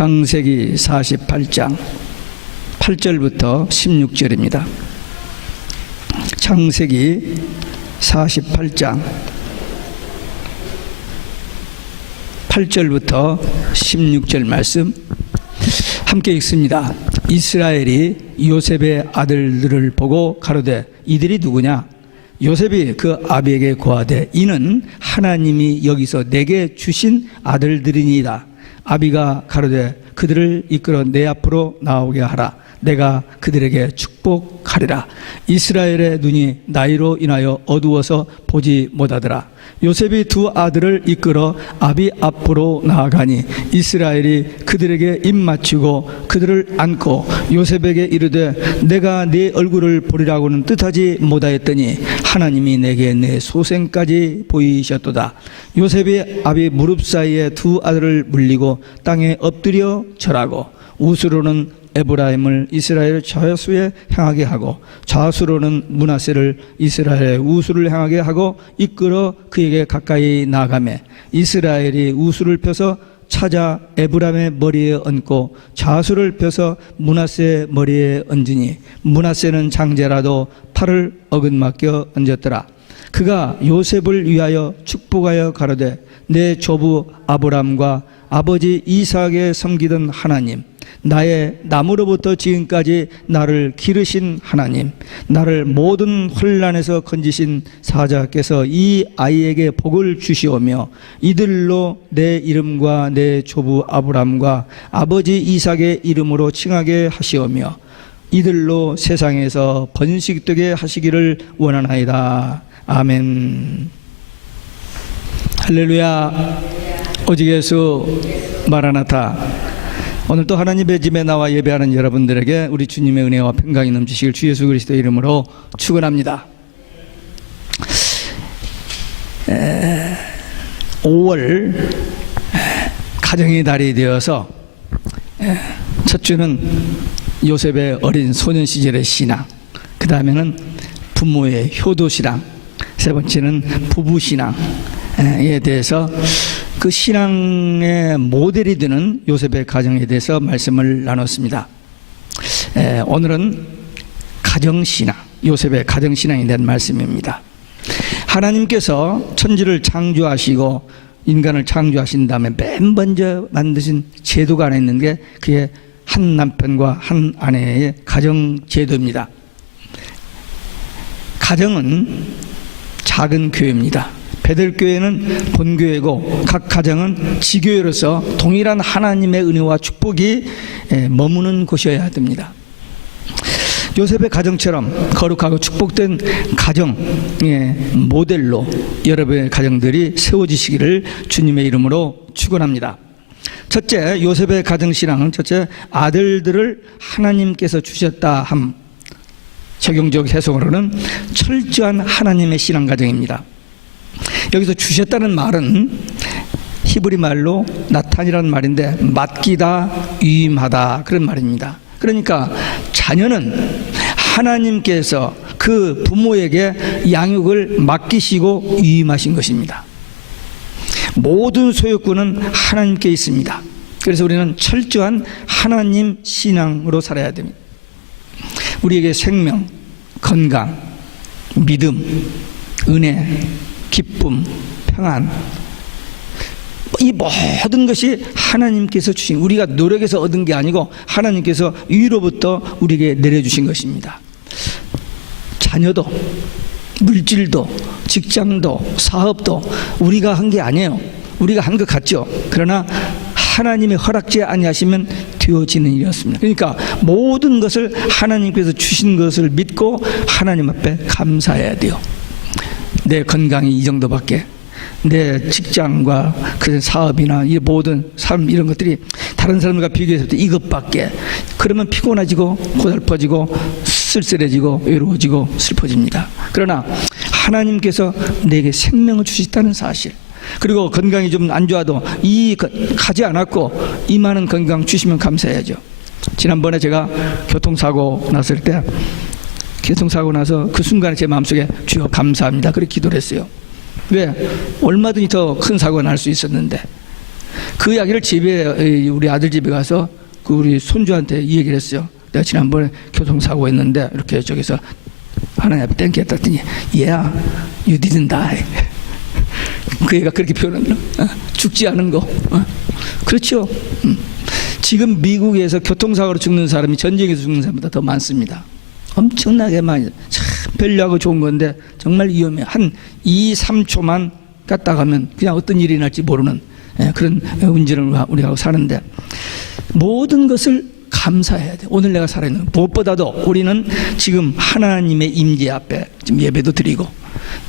창세기 48장 8절부터 16절입니다. 창세기 48장 8절부터 16절 말씀 함께 읽습니다. 이스라엘이 요셉의 아들들을 보고 가로되 이들이 누구냐? 요셉이 그 아비에게 고하되 이는 하나님이 여기서 내게 주신 아들들이니이다. 아비가 가로되 그들을 이끌어 내 앞으로 나오게 하라. 내가 그들에게 축복하리라. 이스라엘의 눈이 나이로 인하여 어두워서 보지 못하더라. 요셉이 두 아들을 이끌어 아비 앞으로 나아가니 이스라엘이 그들에게 입 맞추고 그들을 안고 요셉에게 이르되 내가 네 얼굴을 보리라고는 뜻하지 못하였더니 하나님이 내게 내 소생까지 보이셨도다. 요셉이 아비 무릎 사이에 두 아들을 물리고 땅에 엎드려 절하고 우스로는 에브라임을 이스라엘 좌수에 향하게 하고 좌수로는 므낫세를 이스라엘의 우수를 향하게 하고 이끌어 그에게 가까이 나아가매 이스라엘이 우수를 펴서 찾아 에브라임의 머리에 얹고 좌수를 펴서 므낫세의 머리에 얹으니 므낫세는 장제라도 팔을 어긋맞겨 얹었더라. 그가 요셉을 위하여 축복하여 가로되 내 조부 아브람과 아버지 이삭에 섬기던 하나님, 나의 나무로부터 지금까지 나를 기르신 하나님, 나를 모든 혼란에서 건지신 사자께서 이 아이에게 복을 주시오며 이들로 내 이름과 내 조부 아브람과 아버지 이삭의 이름으로 칭하게 하시오며 이들로 세상에서 번식되게 하시기를 원하나이다. 아멘. 할렐루야. 오직 예수 마라나타. 오늘 또 하나님의 집에 나와 예배하는 여러분들에게 우리 주님의 은혜와 평강이 넘치시길 주 예수 그리스도의 이름으로 축원합니다. 5월 가정의 달이 되어서 첫 주는 요셉의 어린 소년 시절의 신앙, 그 다음에는 부모의 효도신앙, 세 번째는 부부신앙에 대해서 그 신앙의 모델이 되는 요셉의 가정에 대해서 말씀을 나눴습니다. 오늘은 가정신앙, 요셉의 가정신앙에 대한 말씀입니다. 하나님께서 천지를 창조하시고 인간을 창조하신 다음에 맨 먼저 만드신 제도가 하나 있는 게 그게 한 남편과 한 아내의 가정제도입니다. 가정은 작은 교회입니다. 베들교회는 본교회고 각 가정은 지교회로서 동일한 하나님의 은혜와 축복이 머무는 곳이어야 됩니다. 요셉의 가정처럼 거룩하고 축복된 가정의 모델로 여러분의 가정들이 세워지시기를 주님의 이름으로 축원합니다. 첫째, 요셉의 가정신앙은 첫째, 아들들을 하나님께서 주셨다 함. 적용적 해석으로는 철저한 하나님의 신앙 가정입니다. 여기서 주셨다는 말은 히브리 말로 나탄이라는 말인데 맡기다, 위임하다 그런 말입니다. 그러니까 자녀는 하나님께서 그 부모에게 양육을 맡기시고 위임하신 것입니다. 모든 소유권은 하나님께 있습니다. 그래서 우리는 철저한 하나님 신앙으로 살아야 됩니다. 우리에게 생명, 건강, 믿음, 은혜, 기쁨, 평안, 이 모든 것이 하나님께서 주신, 우리가 노력해서 얻은 게 아니고 하나님께서 위로부터 우리에게 내려주신 것입니다. 자녀도, 물질도, 직장도, 사업도 우리가 한 게 아니에요. 우리가 한 것 같죠. 그러나 하나님의 허락지 아니하시면 되어지는 일이었습니다. 그러니까 모든 것을 하나님께서 주신 것을 믿고 하나님 앞에 감사해야 돼요. 내 건강이 이 정도밖에, 내 직장과 그 사업이나 이 모든 삶 이런 것들이 다른 사람들과 비교했을 때 이것밖에, 그러면 피곤해지고 고달퍼지고 쓸쓸해지고 외로워지고 슬퍼집니다. 그러나 하나님께서 내게 생명을 주셨다는 사실, 그리고 건강이 좀 안 좋아도 가지 않았고 이 많은 건강 주시면 감사해야죠. 지난번에 제가 교통사고 났을 때, 교통사고 나서 그 순간에 제 마음속에 주여 감사합니다 그렇게 기도를 했어요. 왜? 얼마든지 더 큰 사고가 날 수 있었는데 그 이야기를 집에 우리 아들 집에 가서 그 우리 손주한테 이 얘기를 했어요. 내가 지난번에 교통사고 했는데 이렇게 저기서 하나님 앞에 땡겼다 했더니 얘야 you didn't die. 그 애가 그렇게 표현한다. 죽지 않은 거. 그렇죠. 지금 미국에서 교통사고로 죽는 사람이 전쟁에서 죽는 사람보다 더 많습니다. 엄청나게 많이. 참 별로하고 좋은 건데 정말 위험해. 한 2, 3초만 갔다 가면 그냥 어떤 일이 날지 모르는 그런 운전을 우리가 하고 사는데, 모든 것을 감사해야 돼. 오늘 내가 살아있는 무엇보다도 우리는 지금 하나님의 임재 앞에 지금 예배도 드리고,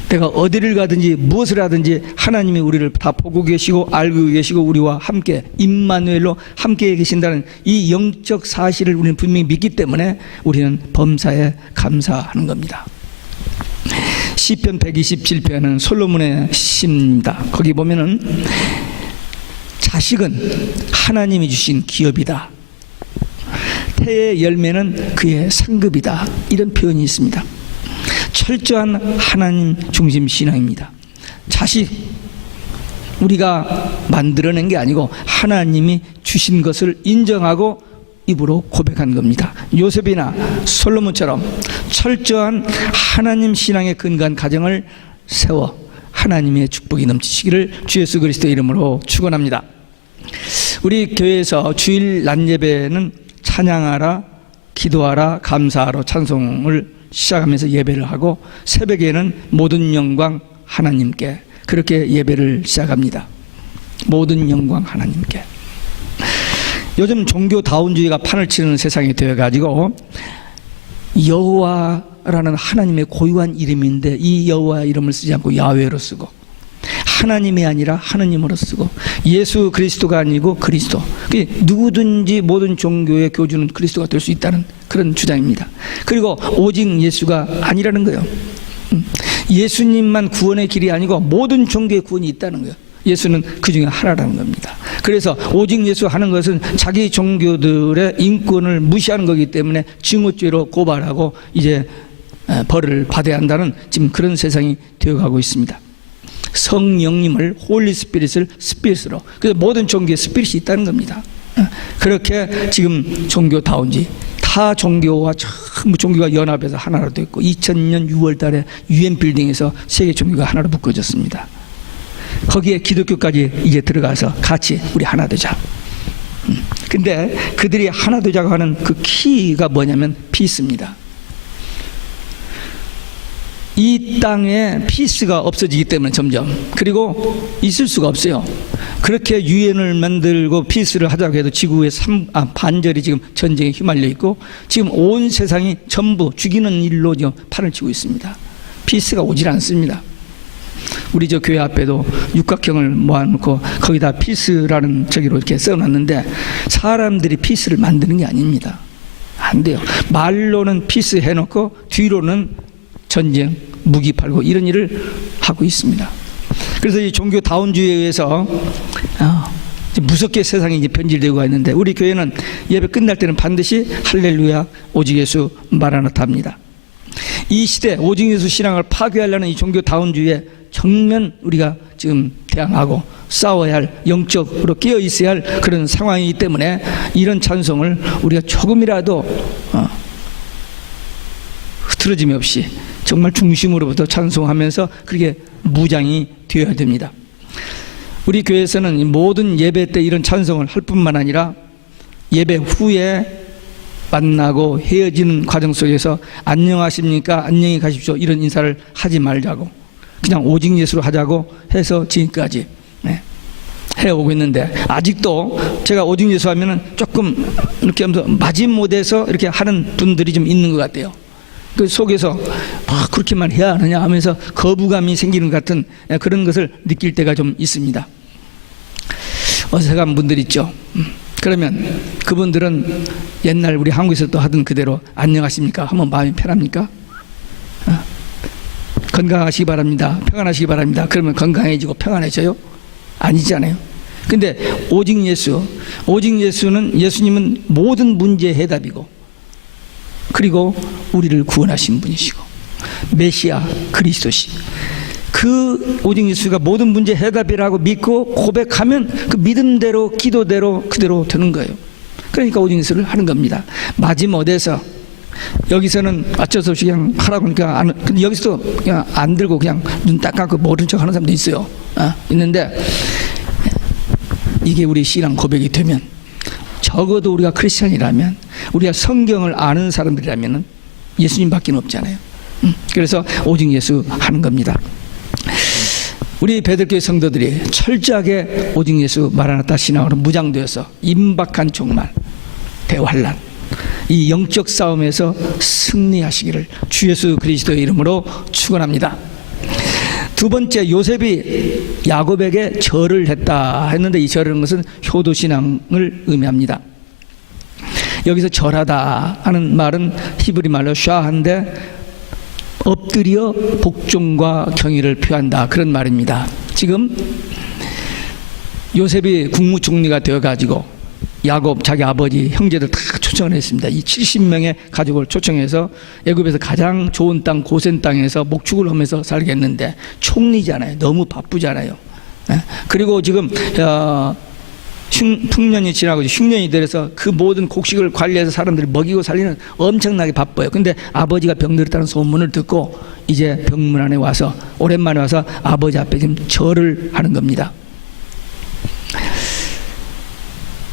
내가 어디를 가든지 무엇을 하든지 하나님이 우리를 다 보고 계시고 알고 계시고 우리와 함께 임마누엘로 함께 계신다는 이 영적 사실을 우리는 분명히 믿기 때문에 우리는 범사에 감사하는 겁니다. 시편 127편은 솔로몬의 시입니다. 거기 보면은 자식은 하나님이 주신 기업이다. 태의 열매는 그의 상급이다. 이런 표현이 있습니다. 철저한 하나님 중심 신앙입니다. 자식 우리가 만들어낸 게 아니고 하나님이 주신 것을 인정하고 입으로 고백한 겁니다. 요셉이나 솔로몬처럼 철저한 하나님 신앙에 근거한 가정을 세워 하나님의 축복이 넘치시기를 주 예수 그리스도의 이름으로 축원합니다. 우리 교회에서 주일 낮 예배는 찬양하라, 기도하라, 감사하라, 찬송을 시작하면서 예배를 하고, 새벽에는 모든 영광 하나님께, 그렇게 예배를 시작합니다. 모든 영광 하나님께. 요즘 종교다운주의가 판을 치는 세상이 되어가지고 여호와라는 하나님의 고유한 이름인데 이 여호와 이름을 쓰지 않고 야훼로 쓰고, 하나님이 아니라 하느님으로 쓰고, 예수 그리스도가 아니고 그리스도. 누구든지 모든 종교의 교주는 그리스도가 될 수 있다는 그런 주장입니다. 그리고 오직 예수가 아니라는 거예요. 예수님만 구원의 길이 아니고 모든 종교의 구원이 있다는 거예요. 예수는 그 중에 하나라는 겁니다. 그래서 오직 예수 하는 것은 자기 종교들의 인권을 무시하는 거기 때문에 증오죄로 고발하고 이제 벌을 받아야 한다는 지금 그런 세상이 되어가고 있습니다. 성령님을 홀리 스피릿을 스피릿으로, 그래서 모든 종교에 스피릿이 있다는 겁니다. 그렇게 지금 종교다운지 타 종교와 전부 종교가 연합해서 하나로 됐고, 2000년 6월 달에 UN 빌딩에서 세계 종교가 하나로 묶어졌습니다. 거기에 기독교까지 이제 들어가서 같이 우리 하나 되자. 근데 그들이 하나 되자고 하는 그 키가 뭐냐면 피스입니다. 이 땅에 피스가 없어지기 때문에 점점, 그리고 있을 수가 없어요. 그렇게 유엔을 만들고 피스를 하자고 해도 지구의 반절이 지금 전쟁에 휘말려 있고, 지금 온 세상이 전부 죽이는 일로 지금 판을 치고 있습니다. 피스가 오질 않습니다. 우리 저 교회 앞에도 육각형을 모아놓고 거기다 피스라는 저기로 이렇게 써놨는데, 사람들이 피스를 만드는 게 아닙니다. 안 돼요. 말로는 피스 해놓고 뒤로는 전쟁, 무기 팔고 이런 일을 하고 있습니다. 그래서 이 종교다운주의에 의해서 무섭게 세상이 이제 변질되고 있는데, 우리 교회는 예배 끝날 때는 반드시 할렐루야 오직 예수 마라나타 합니다. 이 시대 오직 예수 신앙을 파괴하려는 이 종교다운주의에 정면 우리가 지금 대항하고 싸워야 할, 영적으로 깨어 있어야 할 그런 상황이기 때문에 이런 찬송을 우리가 조금이라도 흐트러짐이 없이 정말 중심으로부터 찬송하면서 그렇게 무장이 되어야 됩니다. 우리 교회에서는 모든 예배 때 이런 찬송을 할 뿐만 아니라 예배 후에 만나고 헤어지는 과정 속에서 안녕하십니까, 안녕히 가십시오 이런 인사를 하지 말자고, 그냥 오직 예수로 하자고 해서 지금까지 해오고 있는데, 아직도 제가 오직 예수 하면은 조금 이렇게 하면서 마지못해서 이렇게 하는 분들이 좀 있는 것 같아요. 그 속에서 그렇게만 해야 하느냐 하면서 거부감이 생기는 것 같은 그런 것을 느낄 때가 좀 있습니다. 어색한 분들 있죠. 그러면 그분들은 옛날 우리 한국에서 또 하던 그대로 안녕하십니까 하면 마음이 편합니까? 건강하시기 바랍니다, 평안하시기 바랍니다. 그러면 건강해지고 평안해져요? 아니잖아요. 근데 오직 예수, 오직 예수는, 예수님은 모든 문제의 해답이고, 그리고 우리를 구원하신 분이시고 메시아 그리스도시, 그 오직 예수가 모든 문제 해답이라고 믿고 고백하면 그 믿음대로 기도대로 그대로 되는 거예요. 그러니까 오직 예수를 하는 겁니다. 마지못해서 여기서는 어쩔 수 없이 그냥 하라고 하니까 근데 여기서도 그냥 안 들고 그냥 눈 딱 감고 모른 척 하는 사람도 있어요. 있는데 이게 우리 신앙 고백이 되면, 적어도 우리가 크리스천이라면, 우리가 성경을 아는 사람들이라면 예수님밖에 없잖아요. 그래서 오직 예수 하는 겁니다. 우리 베들교회 성도들이 철저하게 오직 예수 마라나타 신앙으로 무장되어서 임박한 종말, 대환란, 이 영적 싸움에서 승리하시기를 주 예수 그리스도의 이름으로 축원합니다. 두 번째, 요셉이 야곱에게 절을 했다 했는데, 이 절하는 것은 효도신앙을 의미합니다. 여기서 절하다 하는 말은 히브리 말로 샤한데 엎드려 복종과 경의를 표한다, 그런 말입니다. 지금 요셉이 국무총리가 되어가지고 야곱 자기 아버지 형제들 다 초청을 했습니다. 이 70명의 가족을 초청해서 애굽에서 가장 좋은 땅 고센 땅에서 목축을 하면서 살겠는데, 총리잖아요. 너무 바쁘잖아요. 그리고 지금 풍년이 지나고 흉년이 들어서 그 모든 곡식을 관리해서 사람들을 먹이고 살리는 엄청나게 바빠요. 근데 아버지가 병들었다는 소문을 듣고 이제 병문안에 와서, 오랜만에 와서 아버지 앞에 지금 절을 하는 겁니다.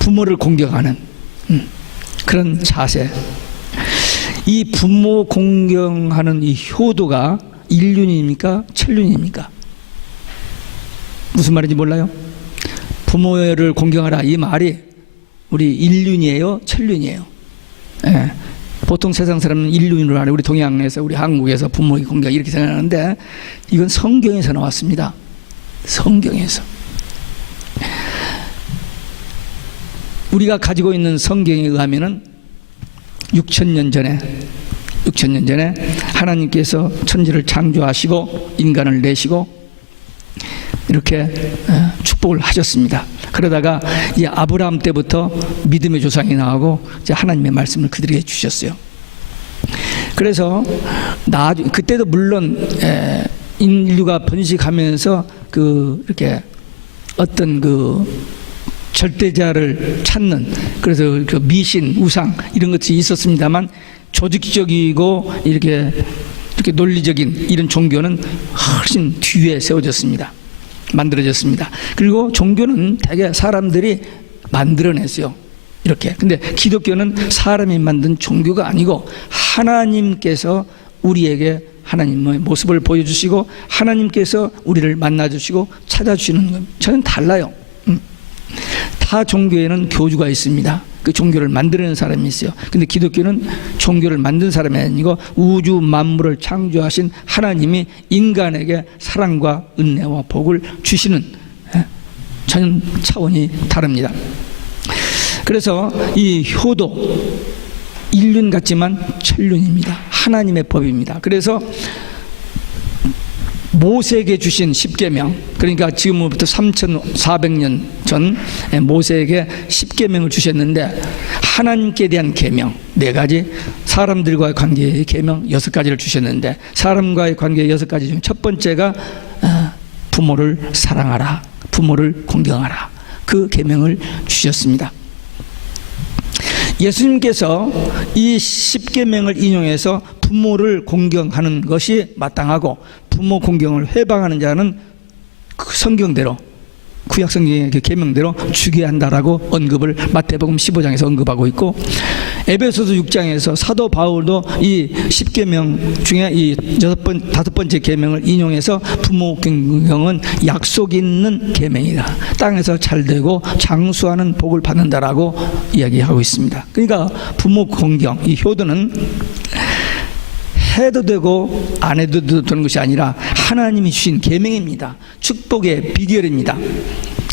부모를 공경하는 그런 자세, 이 부모 공경하는 이 효도가 일륜입니까? 천륜입니까? 무슨 말인지 몰라요? 부모를 공경하라, 이 말이 우리 일륜이에요? 천륜이에요? 예. 보통 세상 사람은 일륜으로 하는, 우리 동양에서, 우리 한국에서 부모의 공경 이렇게 생각하는데, 이건 성경에서 나왔습니다. 성경에서. 우리가 가지고 있는 성경에 의하면은 6,000년 전에 하나님께서 천지를 창조하시고 인간을 내시고 이렇게 축복을 하셨습니다. 그러다가 이제 아브라함 때부터 믿음의 조상이 나오고 이제 하나님의 말씀을 그들에게 주셨어요. 그래서 그때도 물론 인류가 번식하면서 이렇게 어떤 절대자를 찾는, 그래서 그 미신, 우상 이런 것이 있었습니다만, 조직적이고 이렇게 논리적인 이런 종교는 훨씬 뒤에 세워졌습니다. 만들어졌습니다. 그리고 종교는 대개 사람들이 만들어냈어요. 이렇게. 근데 기독교는 사람이 만든 종교가 아니고 하나님께서 우리에게 하나님의 모습을 보여주시고 하나님께서 우리를 만나주시고 찾아주시는 것, 저는 달라요. 타 종교에는 교주가 있습니다. 그 종교를 만드는 사람이 있어요. 근데 기독교는 종교를 만든 사람이 아니고 우주 만물을 창조하신 하나님이 인간에게 사랑과 은혜와 복을 주시는 전혀 차원이 다릅니다. 그래서 이 효도, 일륜 같지만 천륜입니다. 하나님의 법입니다. 그래서 모세에게 주신 10계명, 그러니까 지금부터 3,400년 전 모세에게 10계명을 주셨는데, 하나님께 대한 계명 4가지, 사람들과의 관계의 계명 6가지를 주셨는데, 사람과의 관계 6가지 중 첫 번째가 부모를 사랑하라, 부모를 공경하라, 그 계명을 주셨습니다. 예수님께서 이 10계명을 인용해서 부모를 공경하는 것이 마땅하고, 부모 공경을 회방하는 자는 그 성경대로, 구약 성경의 그 계명대로 죽여야 한다라고 언급을 마태복음 15장에서 언급하고 있고, 에베소서 6장에서 사도 바울도 이 10계명 중에 이 5번째 계명을 인용해서 부모 공경은 약속 있는 계명이다, 땅에서 잘되고 장수하는 복을 받는다라고 이야기하고 있습니다. 그러니까 부모 공경, 이 효도는 해도 되고 안 해도 되는 것이 아니라 하나님이 주신 계명입니다. 축복의 비결입니다.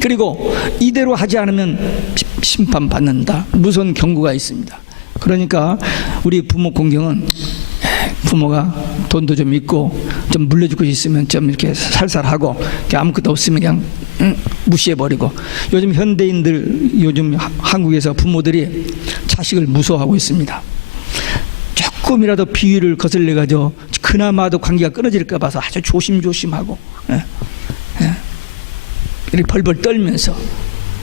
그리고 이대로 하지 않으면 심판받는다, 무서운 경고가 있습니다. 그러니까 우리 부모 공경은, 부모가 돈도 좀 있고 좀 물려줄 것이 있으면 좀 이렇게 살살하고, 아무것도 없으면 그냥 무시해버리고, 요즘 현대인들, 요즘 한국에서 부모들이 자식을 무서워하고 있습니다. 조금이라도 비위를 거슬려가지고 그나마도 관계가 끊어질까 봐서 아주 조심조심하고 이렇게 벌벌 떨면서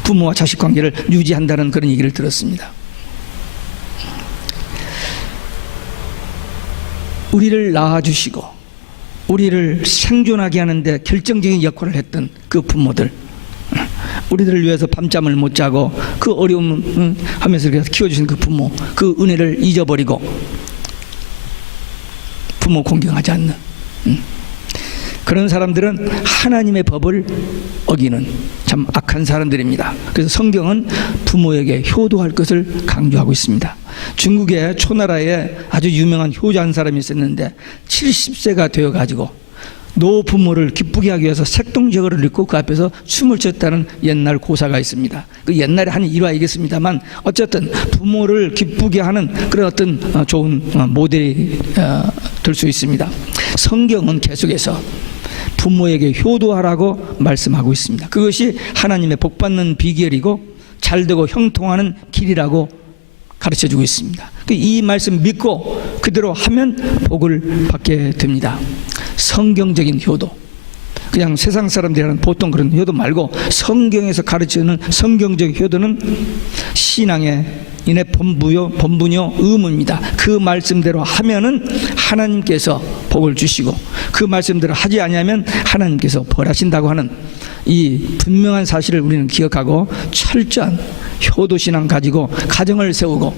부모와 자식 관계를 유지한다는 그런 얘기를 들었습니다. 우리를 낳아주시고 우리를 생존하게 하는데 결정적인 역할을 했던 그 부모들, 우리들을 위해서 밤잠을 못 자고 그 어려움 하면서 키워주신 그 부모, 그 은혜를 잊어버리고 부모 공경하지 않는 그런 사람들은 하나님의 법을 어기는 참 악한 사람들입니다. 그래서 성경은 부모에게 효도할 것을 강조하고 있습니다. 중국의 초나라에 아주 유명한 효자 한 사람이 있었는데 70세가 되어가지고 노부모를 기쁘게 하기 위해서 색동저고를 입고 그 앞에서 춤을 췄다는 옛날 고사가 있습니다. 그 옛날에 한 일화이겠습니다만 어쨌든 부모를 기쁘게 하는 그런 어떤 좋은 모델이 될 수 있습니다. 성경은 계속해서 부모에게 효도하라고 말씀하고 있습니다. 그것이 하나님의 복받는 비결이고 잘되고 형통하는 길이라고 가르쳐주고 있습니다. 이 말씀 믿고 그대로 하면 복을 받게 됩니다. 성경적인 효도, 그냥 세상 사람들이 하는 보통 그런 효도 말고 성경에서 가르치는 성경적 효도는 신앙의 인의 본분이요 의무입니다. 그 말씀대로 하면은 하나님께서 복을 주시고 그 말씀대로 하지 않으면 하나님께서 벌하신다고 하는 이 분명한 사실을 우리는 기억하고 철저한 효도신앙 가지고 가정을 세우고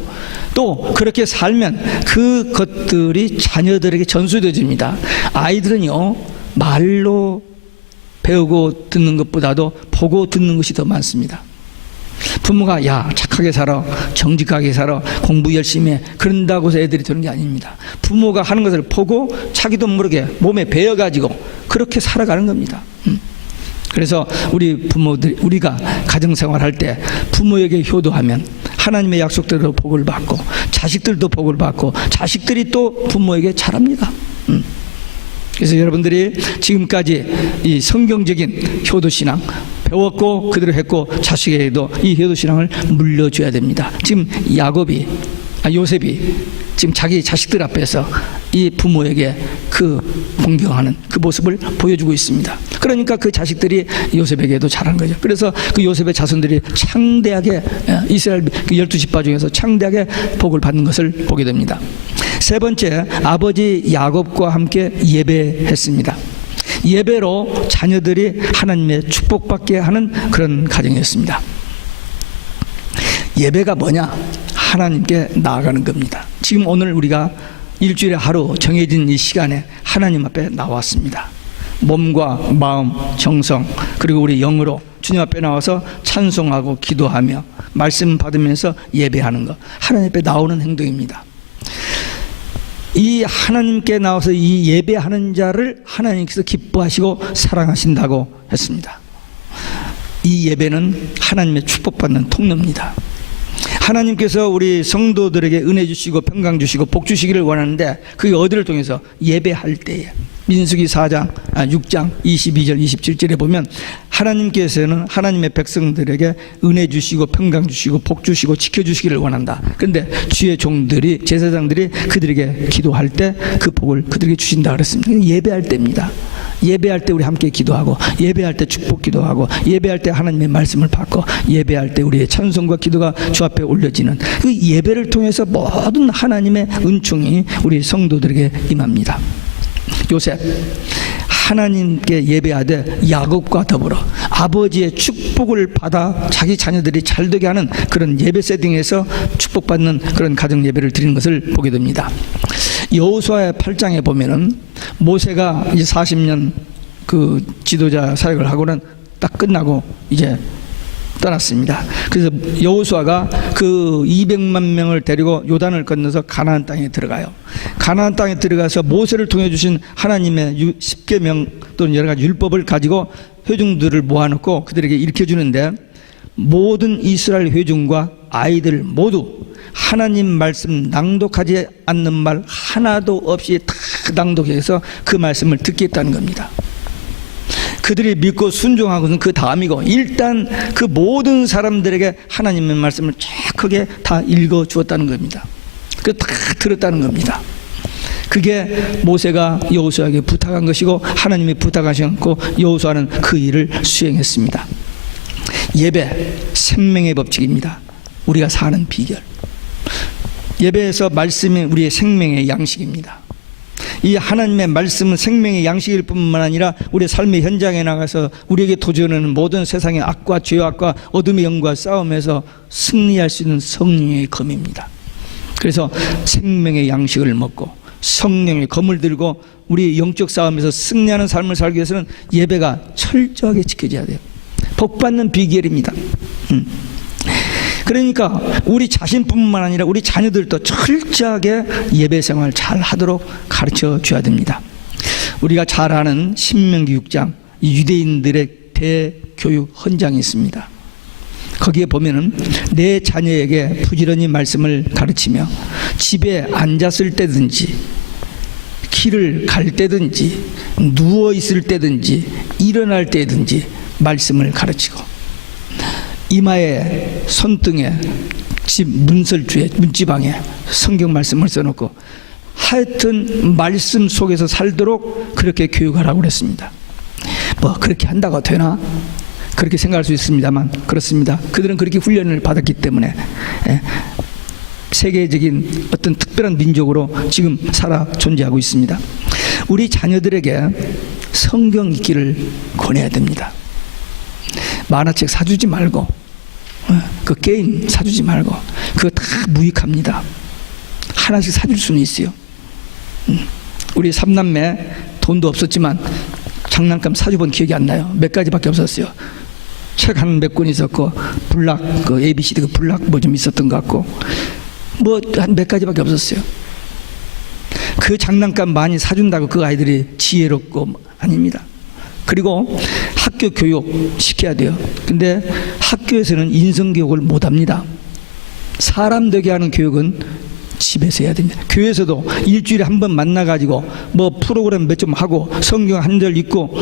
또 그렇게 살면 그것들이 자녀들에게 전수되어집니다. 아이들은요 말로 배우고 듣는 것보다도 보고 듣는 것이 더 많습니다. 부모가 야 착하게 살아, 정직하게 살아, 공부 열심히 해, 그런다고 해서 애들이 되는 게 아닙니다. 부모가 하는 것을 보고 자기도 모르게 몸에 배어가지고 그렇게 살아가는 겁니다. 그래서 우리 부모들, 우리가 가정생활할 때 부모에게 효도하면 하나님의 약속대로 복을 받고 자식들도 복을 받고 자식들이 또 부모에게 잘합니다. 그래서 여러분들이 지금까지 이 성경적인 효도신앙 배웠고 그대로 했고 자식에게도 이 효도신앙을 물려줘야 됩니다. 지금 요셉이 지금 자기 자식들 앞에서 이 부모에게 그 공경하는 그 모습을 보여주고 있습니다. 그러니까 그 자식들이 요셉에게도 잘한 거죠. 그래서 그 요셉의 자손들이 창대하게 이스라엘 그 12지파 중에서 창대하게 복을 받는 것을 보게 됩니다. 세 번째, 아버지 야곱과 함께 예배했습니다. 예배로 자녀들이 하나님의 축복받게 하는 그런 가정이었습니다. 예배가 뭐냐? 하나님께 나아가는 겁니다. 지금 오늘 우리가 일주일에 하루 정해진 이 시간에 하나님 앞에 나왔습니다. 몸과 마음, 정성 그리고 우리 영으로 주님 앞에 나와서 찬송하고 기도하며 말씀 받으면서 예배하는 것, 하나님 앞에 나오는 행동입니다. 이 하나님께 나와서 이 예배하는 자를 하나님께서 기뻐하시고 사랑하신다고 했습니다. 이 예배는 하나님의 축복받는 통로입니다. 하나님께서 우리 성도들에게 은혜 주시고 평강 주시고 복 주시기를 원하는데 그게 어디를 통해서? 예배할 때에. 민수기 4장 6장 22절 27절에 보면 하나님께서는 하나님의 백성들에게 은혜 주시고 평강 주시고 복 주시고 지켜주시기를 원한다. 그런데 주의 종들이 제사장들이 그들에게 기도할 때 그 복을 그들에게 주신다 그랬습니다. 예배할 때입니다. 예배할 때 우리 함께 기도하고 예배할 때 축복 기도하고 예배할 때 하나님의 말씀을 받고 예배할 때 우리의 찬송과 기도가 주 앞에 올려지는 그 예배를 통해서 모든 하나님의 은총이 우리 성도들에게 임합니다. 요셉 하나님께 예배하되 야곱과 더불어 아버지의 축복을 받아 자기 자녀들이 잘되게 하는 그런 예배 세팅에서 축복받는 그런 가정 예배를 드리는 것을 보게 됩니다. 여호수아의 8장에 보면은 모세가 이제 40년 그 지도자 사역을 하고는 딱 끝나고 이제 떠났습니다. 그래서 여호수아가 그 200만 명을 데리고 요단을 건너서 가나안 땅에 들어가요. 가나안 땅에 들어가서 모세를 통해 주신 하나님의 10계명 또는 여러 가지 율법을 가지고 회중들을 모아놓고 그들에게 일으켜주는데 모든 이스라엘 회중과 아이들 모두 하나님 말씀 낭독하지 않는 말 하나도 없이 다 낭독해서 그 말씀을 듣겠다는 겁니다. 그들이 믿고 순종하고는 그 다음이고 일단 그 모든 사람들에게 하나님의 말씀을 쫙 크게 다 읽어 주었다는 겁니다. 그 다 들었다는 겁니다. 그게 모세가 여호수아에게 부탁한 것이고 하나님이 부탁하셨고 여호수아는 그 일을 수행했습니다. 예배, 생명의 법칙입니다. 우리가 사는 비결. 예배에서 말씀이 우리의 생명의 양식입니다. 이 하나님의 말씀은 생명의 양식일 뿐만 아니라 우리의 삶의 현장에 나가서 우리에게 도전하는 모든 세상의 악과 죄악과 어둠의 영과 싸움에서 승리할 수 있는 성령의 검입니다. 그래서 생명의 양식을 먹고 성령의 검을 들고 우리 영적 싸움에서 승리하는 삶을 살기 위해서는 예배가 철저하게 지켜져야 돼요. 복받는 비결입니다. 그러니까 우리 자신뿐만 아니라 우리 자녀들도 철저하게 예배 생활 잘 하도록 가르쳐 줘야 됩니다. 우리가 잘 아는 신명기 6장, 유대인들의 대교육 헌장이 있습니다. 거기에 보면은 내 자녀에게 부지런히 말씀을 가르치며 집에 앉았을 때든지 길을 갈 때든지 누워 있을 때든지 일어날 때든지 말씀을 가르치고 이마에 손등에 집 문설주에 문지방에 성경 말씀을 써놓고 하여튼 말씀 속에서 살도록 그렇게 교육하라고 그랬습니다. 뭐 그렇게 한다고 되나? 그렇게 생각할 수 있습니다만 그렇습니다. 그들은 그렇게 훈련을 받았기 때문에 세계적인 어떤 특별한 민족으로 지금 살아 존재하고 있습니다. 우리 자녀들에게 성경 읽기를 권해야 됩니다. 만화책 사주지 말고 그 게임 사주지 말고 그거 다 무익합니다. 하나씩 사줄 수는 있어요. 우리 삼남매 돈도 없었지만 장난감 사줘본 기억이 안 나요. 몇 가지밖에 없었어요. 책 한 몇 권 있었고 블락 그 ABCD 그 블락 뭐 좀 있었던 것 같고 뭐 한 몇 가지밖에 없었어요. 그 장난감 많이 사준다고 그 아이들이 지혜롭고 아닙니다. 그리고 학교 교육 시켜야 돼요. 근데 학교에서는 인성교육을 못합니다. 사람 되게 하는 교육은 집에서 해야 됩니다. 교회에서도 일주일에 한 번 만나가지고 뭐 프로그램 몇 점 하고 성경 한 절 읽고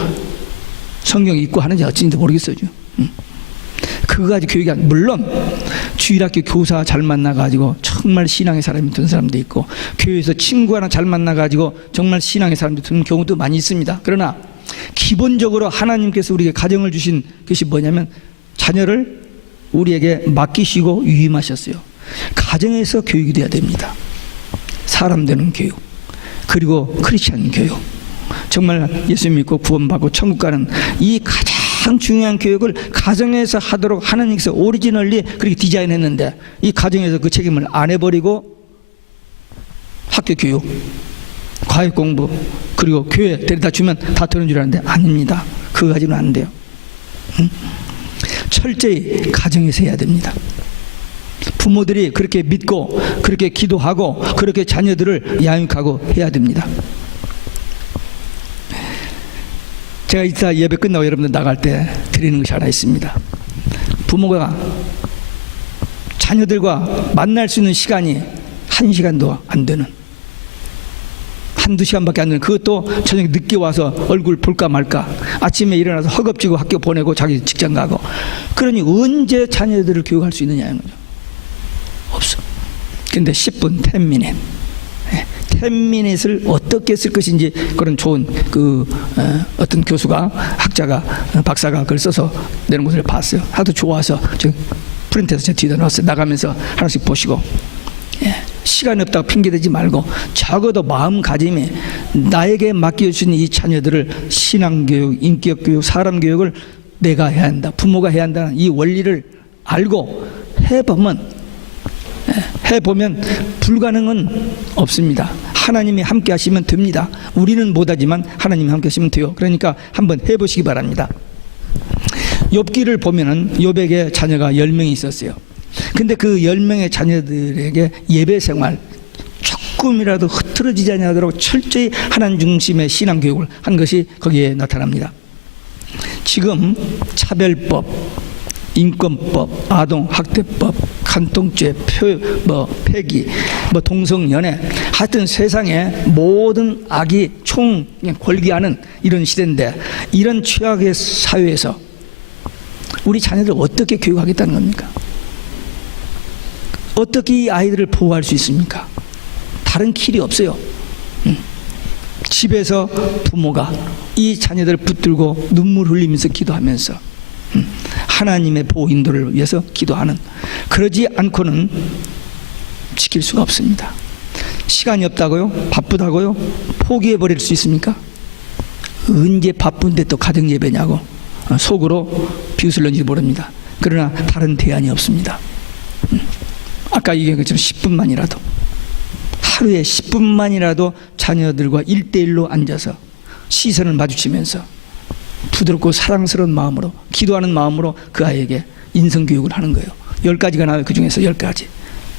성경 읽고 하는지 어찌인지 모르겠어요. 그거 가지고 교육이 아니고 물론 주일학교 교사 잘 만나가지고 정말 신앙의 사람이 된 사람도 있고 교회에서 친구 하나 잘 만나가지고 정말 신앙의 사람이 된 경우도 많이 있습니다. 그러나 기본적으로 하나님께서 우리에게 가정을 주신 것이 뭐냐면 자녀를 우리에게 맡기시고 위임하셨어요. 가정에서 교육이 돼야 됩니다. 사람 되는 교육, 그리고 크리스찬 교육, 정말 예수 믿고 구원받고 천국 가는 이 가장 중요한 교육을 가정에서 하도록 하나님께서 오리지널리 그렇게 디자인했는데 이 가정에서 그 책임을 안 해버리고 학교 교육, 과외 공부, 그리고 교회 데려다 주면 다 되는 줄 아는데 아닙니다. 그거 가지고는 안 돼요. 철저히 가정에서 해야 됩니다. 부모들이 그렇게 믿고 그렇게 기도하고 그렇게 자녀들을 양육하고 해야 됩니다. 제가 이따 예배 끝나고 여러분들 나갈 때 드리는 것이 하나 있습니다. 부모가 자녀들과 만날 수 있는 시간이 1시간도 안 되는, 한두 시간밖에 안 되는, 그것도 저녁에 늦게 와서 얼굴 볼까 말까, 아침에 일어나서 허겁지겁 학교 보내고 자기 직장 가고, 그러니 언제 자녀들을 교육할 수 있느냐는 거죠. 없어. 근데 10분, 10minute, 10minut을 어떻게 쓸 것인지 그런 좋은 어떤 교수가, 학자가, 박사가 그걸 써서 내는 것을 봤어요. 하도 좋아서 저 프린트해서 제 뒤에다 넣었어요. 나가면서 하나씩 보시고, 시간이 없다고 핑계대지 말고 적어도 마음가짐이 나에게 맡겨주신 이 자녀들을 신앙교육, 인격교육, 사람교육을 내가 해야 한다, 부모가 해야 한다는 이 원리를 알고 해보면 불가능은 없습니다. 하나님이 함께 하시면 됩니다. 우리는 못하지만 하나님이 함께 하시면 돼요. 그러니까 한번 해보시기 바랍니다. 욥기를 보면은 욥에게 자녀가 10명이 있었어요. 근데 그 10명의 자녀들에게 예배 생활 조금이라도 흐트러지지 않도록 철저히 하나님 중심의 신앙 교육을 한 것이 거기에 나타납니다. 지금 차별법, 인권법, 아동학대법, 간통죄, 폐기, 동성연애, 하여튼 세상의 모든 악이 총 골기하는 이런 시대인데, 이런 최악의 사회에서 우리 자녀들 어떻게 교육하겠다는 겁니까? 어떻게 이 아이들을 보호할 수 있습니까? 다른 길이 없어요. 집에서 부모가 이 자녀들을 붙들고 눈물 흘리면서 기도하면서 하나님의 보호 인도를 위해서 기도하는, 그러지 않고는 지킬 수가 없습니다. 시간이 없다고요? 바쁘다고요? 포기해버릴 수 있습니까? 언제 바쁜데 또 가정 예배냐고 속으로 비웃을는지 모릅니다. 그러나 다른 대안이 없습니다. 아까 얘기한 것처럼 10분만이라도, 하루에 10분만이라도 자녀들과 1대1로 앉아서 시선을 마주치면서 부드럽고 사랑스러운 마음으로, 기도하는 마음으로 그 아이에게 인성교육을 하는 거예요. 10가지가 나와요. 그 중에서 10가지.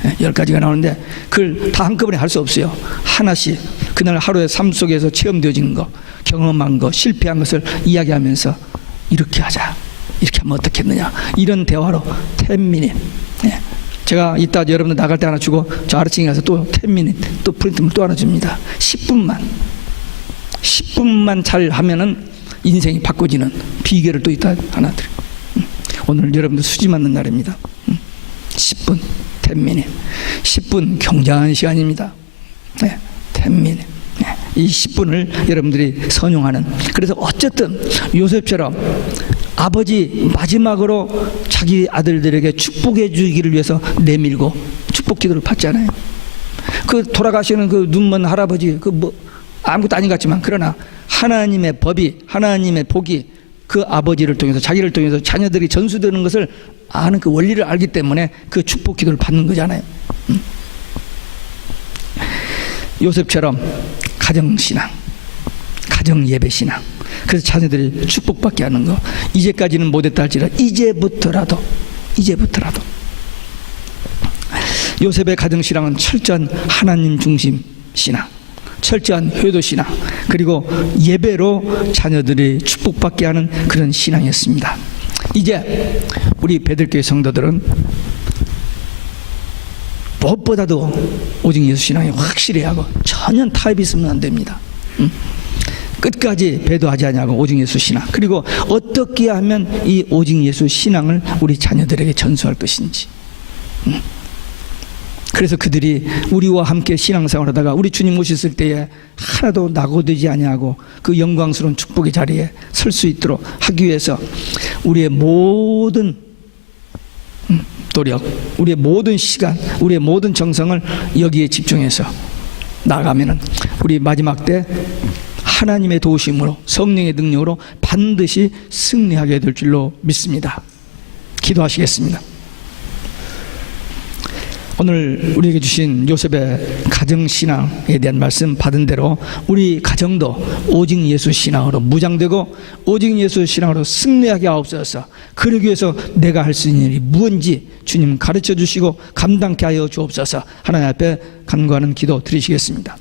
10가지가 나오는데 그걸 다 한꺼번에 할 수 없어요. 하나씩 그날 하루의 삶 속에서 체험되어지는 거, 경험한 거, 실패한 것을 이야기하면서 이렇게 하자, 이렇게 하면 어떻겠느냐, 이런 대화로 10미닛. 제가 이따 여러분들 나갈 때 하나 주고 저 아래층에 가서 또 10미닛 또 프린트물 또 하나 줍니다. 10분만 잘 하면은 인생이 바꿔지는 비결을 또 이따 하나 드려요. 오늘 여러분들 수지 맞는 날입니다. 10분 10미닛. 10분 굉장한 시간입니다. 10미닛. 이 10분을 여러분들이 선용하는, 그래서 어쨌든 요셉처럼 아버지 마지막으로 자기 아들들에게 축복해 주기를 위해서 내밀고 축복 기도를 받잖아요. 그 돌아가시는 그 눈먼 할아버지, 그 뭐 아무것도 아닌 것 같지만, 그러나 하나님의 법이, 하나님의 복이 그 아버지를 통해서, 자기를 통해서 자녀들이 전수되는 것을 아는 그 원리를 알기 때문에 그 축복 기도를 받는 거잖아요. 요셉처럼 가정신앙, 가정예배신앙, 그래서 자녀들이 축복받게 하는 거, 이제까지는 못했다 할지라도 이제부터라도 요셉의 가정신앙은 철저한 하나님 중심 신앙, 철저한 효도신앙, 그리고 예배로 자녀들이 축복받게 하는 그런 신앙이었습니다. 이제 우리 베들교회 성도들은 무엇보다도 오직 예수 신앙이 확실히 하고 전혀 타협이 있으면 안 됩니다. 끝까지 배도하지 않냐고 오직 예수 신앙, 그리고 어떻게 하면 이 오직 예수 신앙을 우리 자녀들에게 전수할 것인지. 그래서 그들이 우리와 함께 신앙생활 하다가 우리 주님 오셨을 때에 하나도 낙오되지 아니하고 그 영광스러운 축복의 자리에 설 수 있도록 하기 위해서 우리의 모든 노력, 우리의 모든 시간, 우리의 모든 정성을 여기에 집중해서 나가면은 우리 마지막 때 하나님의 도우심으로, 성령의 능력으로 반드시 승리하게 될 줄로 믿습니다. 기도하시겠습니다. 오늘 우리에게 주신 요셉의 가정신앙에 대한 말씀 받은 대로 우리 가정도 오직 예수 신앙으로 무장되고 오직 예수 신앙으로 승리하게 하옵소서. 그러기 위해서 내가 할 수 있는 일이 무엇인지 주님 가르쳐 주시고 감당케 하여 주옵소서. 하나님 앞에 간구하는 기도 드리시겠습니다.